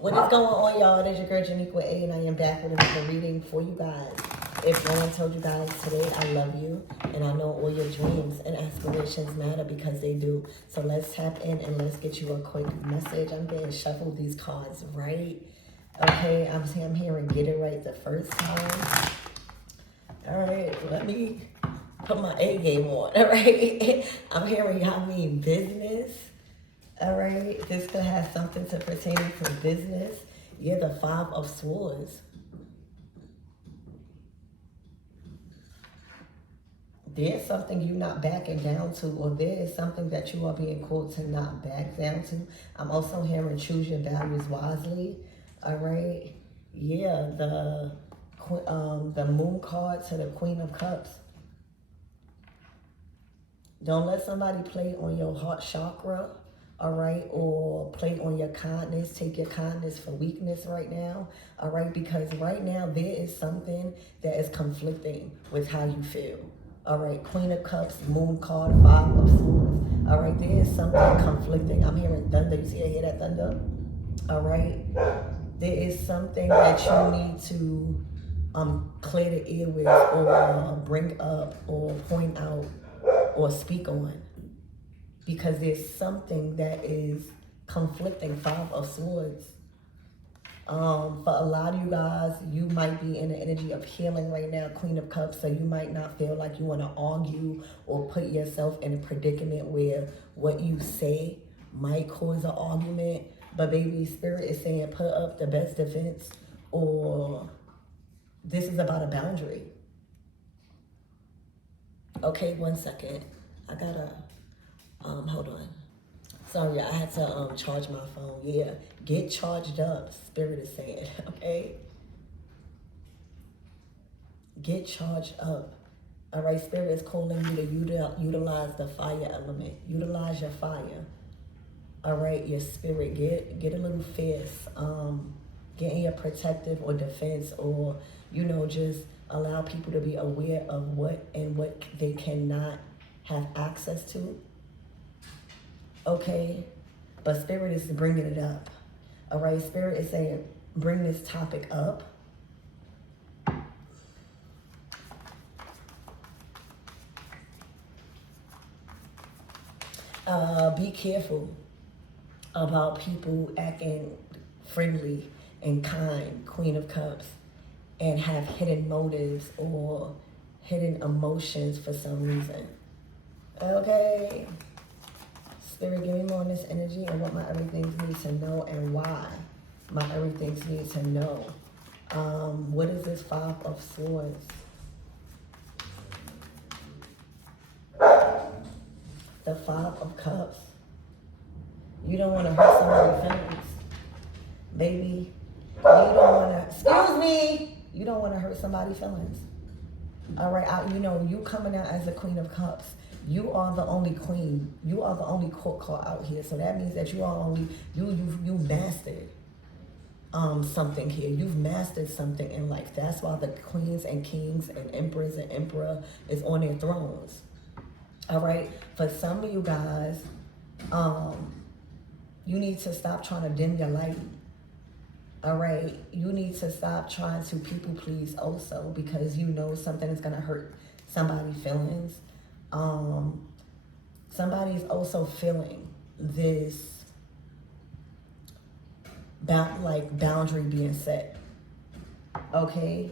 What is going on, y'all? It is your girl Janiqua A, and I am back with another reading for you guys. If no one told you guys today, I love you, and I know all your dreams and aspirations matter because they do. So let's tap in and let's get you a quick message. I'm getting shuffled these cards right. Okay, I'm hearing get it right the first time. All right, let me put my A game on. All right, I'm hearing y'all mean business. All right, this could have something to pertain to business. Yeah, the Five of Swords. There's something you're not backing down to, or there is something that you are being called to not back down to. I'm also hearing choose your values wisely. All right, yeah, the Moon card to the Queen of Cups. Don't let somebody play on your heart chakra. All right, or play on your kindness, take your kindness for weakness right now, all right, because right now there is something that is conflicting with how you feel, all right, Queen of Cups, Moon card, Five of Swords, all right, there is something conflicting. I'm hearing thunder. You see, I hear that thunder, all right, there is something that you need to clear the air with, or bring up, or point out, or speak on. Because there's something that is conflicting. Five of Swords. For a lot of you guys, you might be in the energy of healing right now, Queen of Cups, so you might not feel like you want to argue or put yourself in a predicament where what you say might cause an argument. But baby, Spirit is saying put up the best defense, or this is about a boundary. Okay, 1 second. I gotta... hold on. Sorry, I had to charge my phone. Yeah, get charged up, Spirit is saying, okay? Get charged up. All right, Spirit is calling you to utilize the fire element. Utilize your fire. All right, your spirit, get a little fierce. Get in your protective or defense, or, just allow people to be aware of what they cannot have access to. Okay, but Spirit is bringing it up. All right, Spirit is saying, bring this topic up. Be careful about people acting friendly and kind, Queen of Cups, and have hidden motives or hidden emotions for some reason. Okay. Spirit, give me more on this energy and what my everythings need to know and why my everythings need to know. What is this Five of Swords? The Five of Cups. You don't want to hurt somebody's feelings. Baby, you don't want to, excuse me, you don't want to hurt somebody's feelings. All right, you coming out as the Queen of Cups. You are the only queen. You are the only court card out here. So that means that you are only, you mastered something here. You've mastered something in life. That's why the queens and kings and emperors and emperor is on their thrones. All right. For some of you guys, you need to stop trying to dim your light. All right. You need to stop trying to people please also, because something is going to hurt somebody's feelings. Somebody's also feeling this boundary being set. Okay.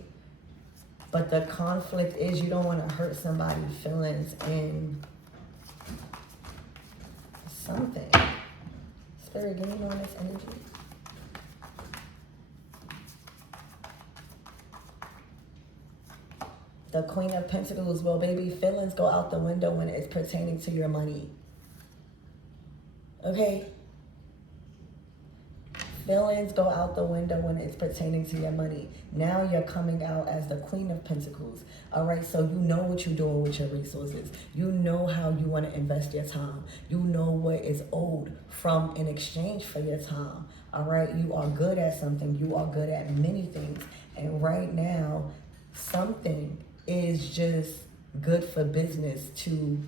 But the conflict is you don't want to hurt somebody's feelings in something. Spirit, give me more on this energy. The Queen of Pentacles. Well, baby, feelings go out the window when it's pertaining to your money. Okay? Feelings go out the window when it's pertaining to your money. Now you're coming out as the Queen of Pentacles. All right, so you know what you're doing with your resources. You know how you want to invest your time. You know what is owed from in exchange for your time. All right, you are good at something. You are good at many things. And right now, something is just good for business to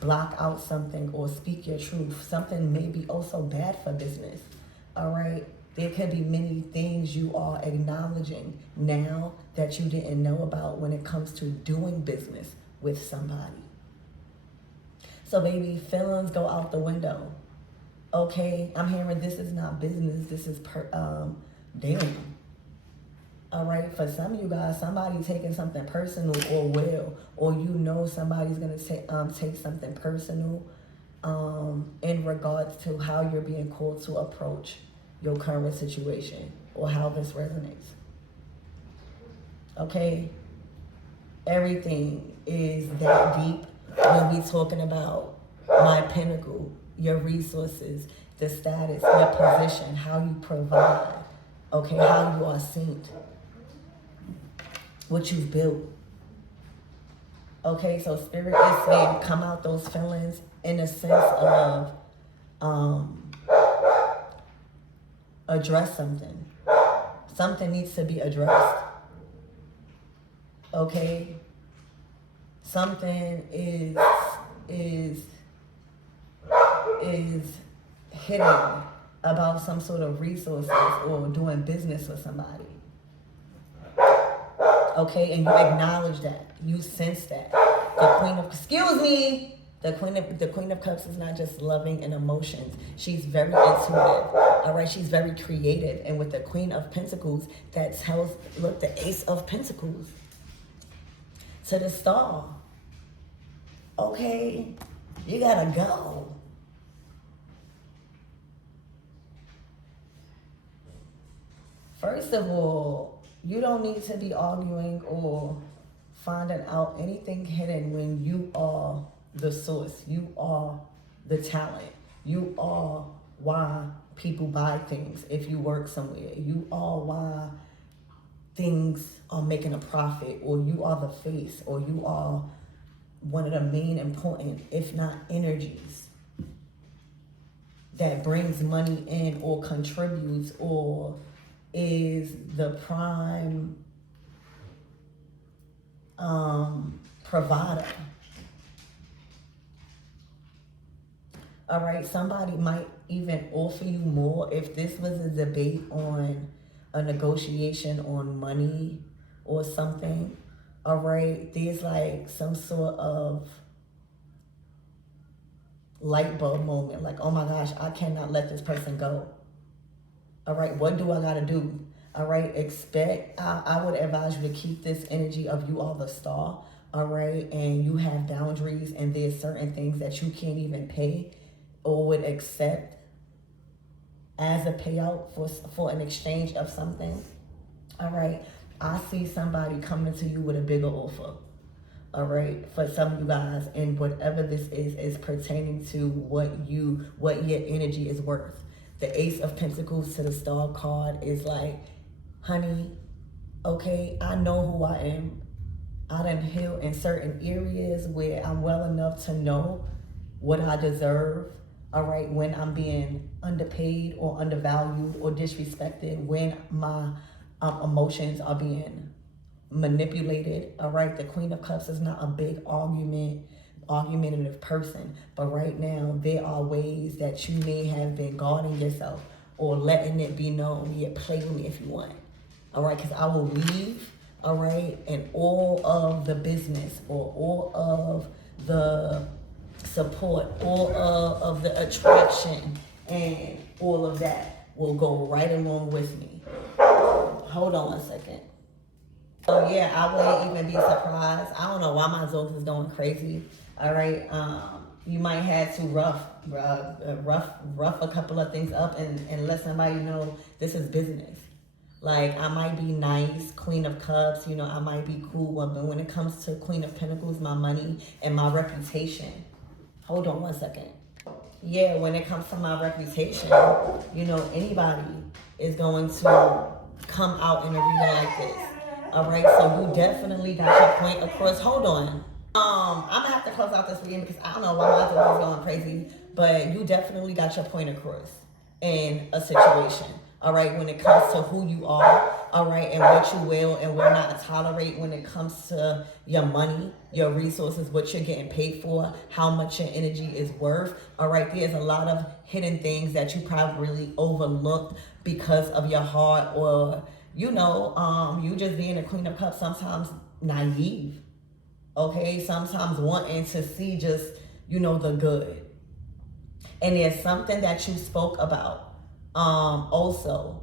block out something or speak your truth. Something may be also bad for business. All right. There could be many things you are acknowledging now that you didn't know about when it comes to doing business with somebody. So baby, feelings go out the window. Okay, I'm hearing this is not business. This is damn. All right, for some of you guys, somebody taking something personal or you know somebody's gonna take something personal in regards to how you're being called to approach your current situation or how this resonates. Okay, everything is that deep when we talking about my pinnacle, your resources, the status, your position, how you provide, okay, how you are seen, what you've built. Okay, so spirit is saying come out those feelings in a sense of address something. Something needs to be addressed. Okay? Something is hidden about some sort of resources or doing business with somebody. Okay, and you acknowledge that. You sense that. The Queen of Cups is not just loving and emotions. She's very intuitive. All right, she's very creative. And with the Queen of Pentacles, that tells, look, the Ace of Pentacles to the Star. Okay, you gotta go. First of all, you don't need to be arguing or finding out anything hidden when you are the source. You are the talent. You are why people buy things if you work somewhere. You are why things are making a profit, or you are the face, or you are one of the main important, if not energies, that brings money in or contributes or is the prime provider. All right, somebody might even offer you more if this was a debate on a negotiation on money or something. All right, there's like some sort of light bulb moment, like, oh my gosh, I cannot let this person go. All right, what do I gotta do? All right, I would advise you to keep this energy of you are the star, all right, and you have boundaries, and there's certain things that you can't even pay or would accept as a payout for an exchange of something. All right, I see somebody coming to you with a bigger offer. All right, for some of you guys, and whatever this is pertaining to what your energy is worth. The Ace of Pentacles to the Star card is like, honey, okay, I know who I am. I done healed in certain areas where I'm well enough to know what I deserve. All right, when I'm being underpaid or undervalued or disrespected, when my emotions are being manipulated. All right, the Queen of Cups is not a big argumentative person, but right now there are ways that you may have been guarding yourself or letting it be known, yeah, play with me if you want. All right, because I will leave, all right, and all of the business or all of the support, all of the attraction and all of that will go right along with me. Hold on one second. So yeah, I wouldn't even be surprised. I don't know why my Zones is going crazy. All right, you might have to rough a couple of things up and let somebody know this is business. Like, I might be nice, Queen of Cups, you know, I might be cool, but when it comes to Queen of Pentacles, my money and my reputation. Hold on one second. Yeah, when it comes to my reputation, you know, anybody is going to come out in a reading like this. All right, so you definitely got your point across. Hold on. I'm gonna have to close out this reading because I don't know why my thoughts is going crazy, but you definitely got your point across in a situation. all right, when it comes to who you are, all right, and what you will and will not tolerate when it comes to your money, your resources, what you're getting paid for, how much your energy is worth, all right. There's a lot of hidden things that you probably overlooked because of your heart, or you just being a Queen of Cups, sometimes naive, okay, sometimes wanting to see just the good. And there's something that you spoke about also.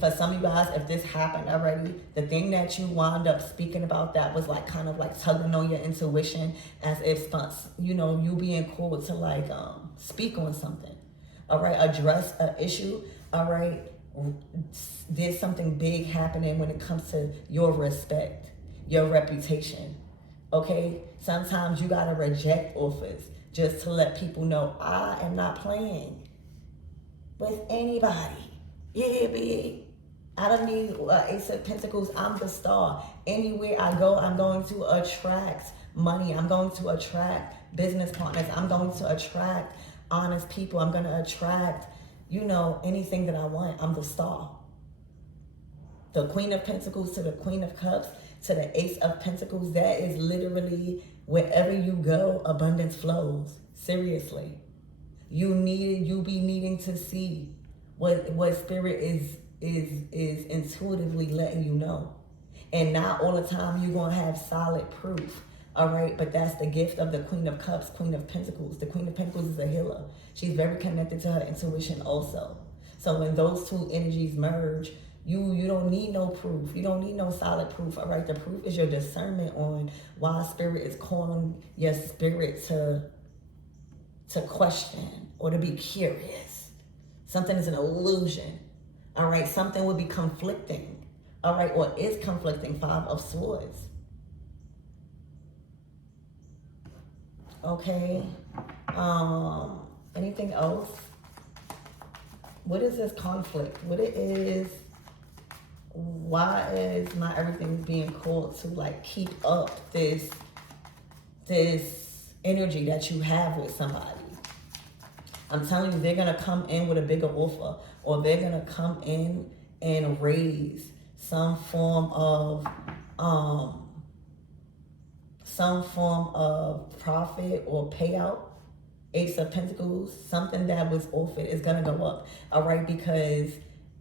For some of you guys, if this happened already, the thing that you wound up speaking about that was like kind of like tugging on your intuition, as if you being called to speak on something, all right, address an issue, all right. There's something big happening when it comes to your respect, your reputation, okay. Sometimes you gotta reject offers just to let people know I am not playing with anybody. Yeah, big. I don't need Ace of Pentacles. I'm the star. Anywhere I go, I'm going to attract money. I'm going to attract business partners. I'm going to attract honest people. I'm going to attract, anything that I want. I'm the star. The Queen of Pentacles to the Queen of Cups to the Ace of Pentacles. That is literally wherever you go, abundance flows. Seriously. You be needing to see what spirit is intuitively letting you know. And not all the time you're going to have solid proof. All right, but that's the gift of the Queen of Cups, Queen of Pentacles. The Queen of Pentacles is a healer. She's very connected to her intuition also. So when those two energies merge, you don't need no proof. You don't need no solid proof. All right, the proof is your discernment on why spirit is calling your spirit to question or to be curious. Something is an illusion. All right, something will be conflicting. All right, or is conflicting. Five of Swords. Okay. Anything else? What is this conflict? What it is? Why is my everything being called to keep up this energy that you have with somebody? I'm telling you, they're gonna come in with a bigger offer, or they're gonna come in and raise some form of profit or payout. Ace of Pentacles, something that was offered is gonna go up, all right, because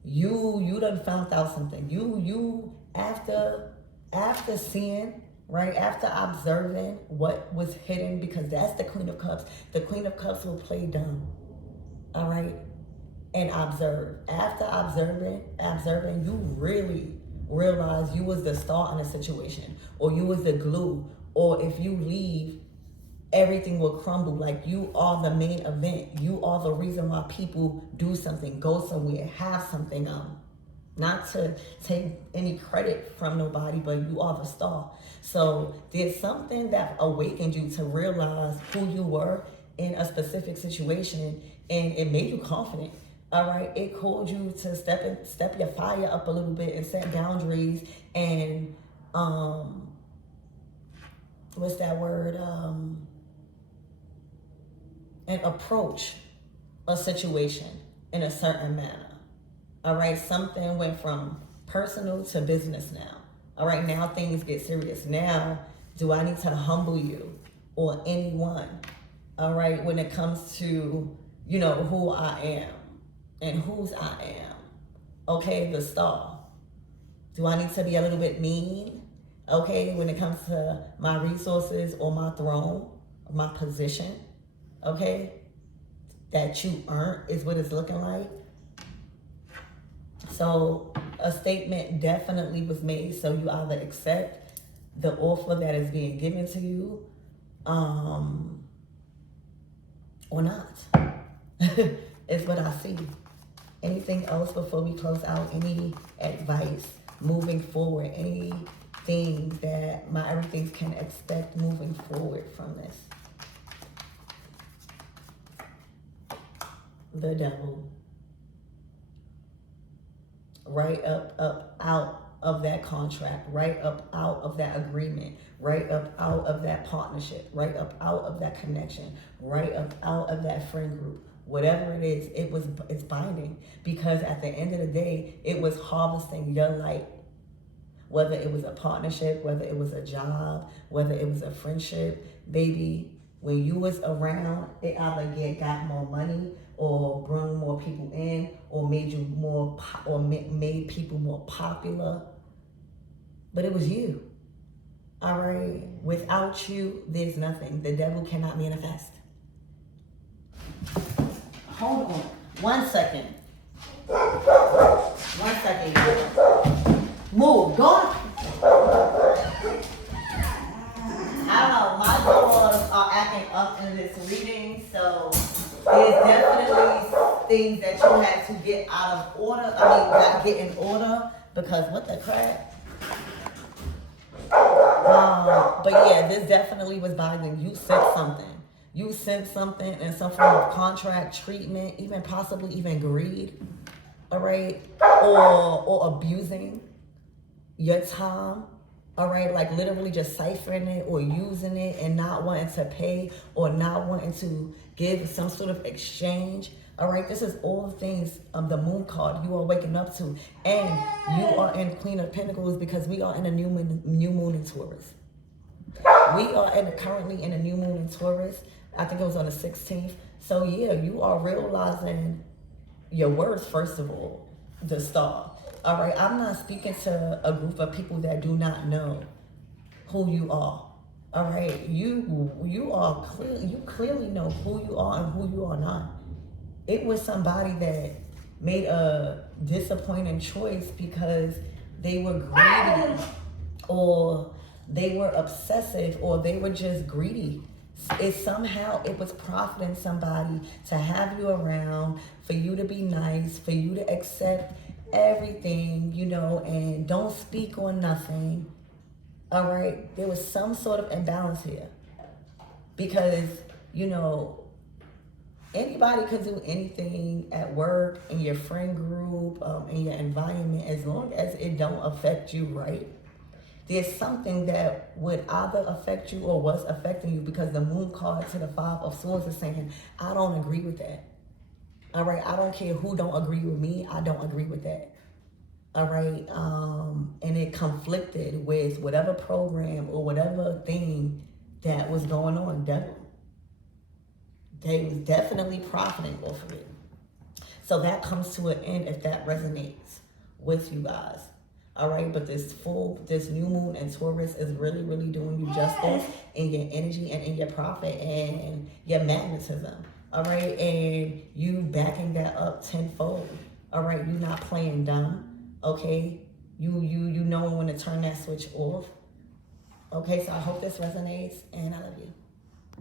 you done found out something. You after seeing, right, after observing what was hidden, because that's the Queen of Cups. The Queen of Cups will play dumb, all right, and observe. After observing, you really realize you was the star in a situation, or you was the glue, or if you leave, everything will crumble. Like, you are the main event. You are the reason why people do something, go somewhere, have something. Not to take any credit from nobody, but you are the star. So there's something that awakened you to realize who you were in a specific situation, and it made you confident. All right, it called you to step your fire up a little bit and set boundaries and what's that word? And approach a situation in a certain manner. All right, something went from personal to business now. All right, now things get serious. Now, do I need to humble you or anyone? All right, when it comes to, who I am and whose I am. Okay, the star. Do I need to be a little bit mean? Okay, when it comes to my resources or my throne, or my position, okay, that you earned is what it's looking like. So a statement definitely was made. So you either accept the offer that is being given to you, or not. Is what I see. Anything else before we close out? Any advice moving forward? Anything that my everything can expect moving forward from this? The Devil. Right up, out of that contract, right up, out of that agreement, right up, out of that partnership, right up, out of that connection, right up, out of that friend group, whatever it is, it's binding, because at the end of the day, it was harvesting your light. Whether it was a partnership, whether it was a job, whether it was a friendship, baby, when you was around, it either got more money or brought more people in, or made you more, made people more popular. But it was you. All right. Without you, there's nothing. The devil cannot manifest. Hold on. 1 second. 1 second. Move. Go on. I don't know. My dogs are acting up in this reading, so there's definitely things that you had to get out of order. Get in order, because what the crap? But yeah, this definitely was binding. You sent something. You sent something in some form of contract, treatment, even possibly even greed, all right? Or abusing your time, all right? Like literally just ciphering it or using it and not wanting to pay or not wanting to give some sort of exchange. All right, this is all things the moon card you are waking up to, and you are in Queen of Pentacles because we are in a new moon in Taurus. We are currently in a new moon in Taurus. I think it was on the 16th. So yeah, you are realizing your worth, first of all, the star. All right, I'm not speaking to a group of people that do not know who you are. All right, you clearly know who you are and who you are not. It was somebody that made a disappointing choice because they were greedy, or they were obsessive, or they were just greedy. It was profiting somebody to have you around, for you to be nice, for you to accept everything, and don't speak on nothing. All right, there was some sort of imbalance here, because anybody could do anything at work, in your friend group, in your environment, as long as it don't affect you, right? There's something that would either affect you or was affecting you, because the moon card to the 5 of Swords is saying, I don't agree with that. All right, I don't care who don't agree with me. I don't agree with that. All right, and it conflicted with whatever program or whatever thing that was going on. They was definitely profiting off of it. So that comes to an end if that resonates with you guys. All right, but this new moon in Taurus is really, really doing you justice in your energy and in your profit and your magnetism. All right, and you backing that up tenfold. All right, you not playing dumb. Okay, you knowing when to turn that switch off. Okay, so I hope this resonates, and I love you.